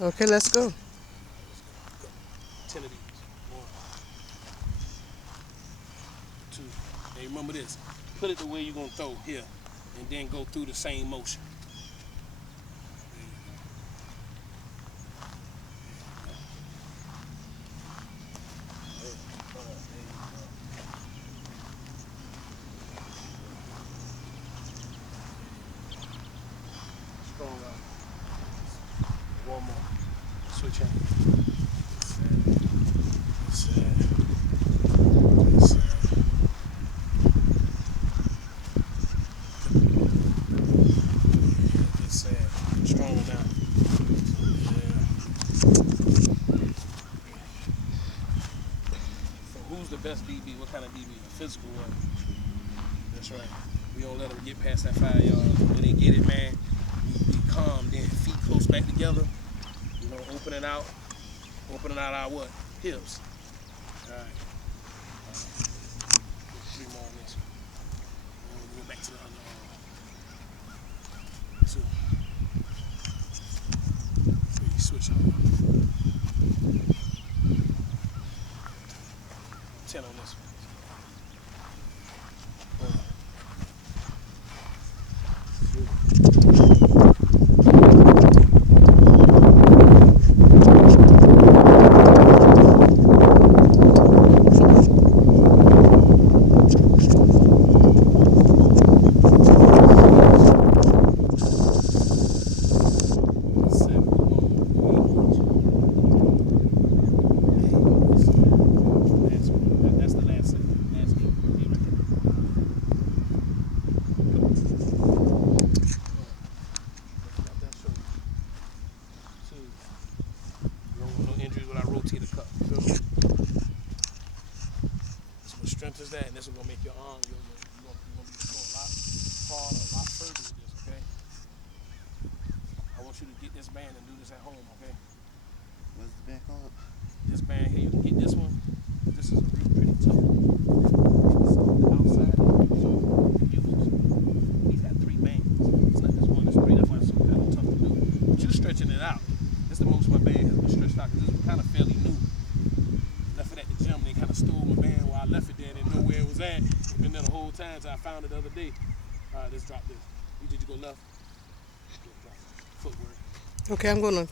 Okay, let's go. Let's go. 10 of these. One, two. Hey, remember this. Put it the way you're going to throw here, and then go through the same motion. There you go. There you go. There you go. Strong out. One more. Switch hands. Yes, sir. Yes, sir. Yes, sir. Stronger now. Yeah. So who's the best DB? What kind of DB? A physical one. That's right. We don't let them get past that 5 yards. When they get it, man, we calm. Then feet close back together. You know, opening out our what? Hips. All right. 3 more on this. And we'll go back to the other arm. 2. 3. Switch on. 10 on this one. 'Rotate the cup. Feel me? So what strengthens that, and this is gonna make your arm, you're gonna be going a lot farther, a lot further with this. Okay. I want you to get this band and do this at home. Okay. What's the band called? This band here, you can get this one. This is a real pretty tough one. So on the outside, so you use this. These got 3 bands. It's not just one, it's 3. That's why it's so kind of tough to do. But you're stretching it out. This is the most my band has been stretched out because this was kind of fairly new. Left it at the gym, they kind of stole my band while I left it there and didn't know where it was at. Been there the whole time until I found it the other day. All right, let's drop this. Did you go left? Good drop. Footwork. Okay, I'm gonna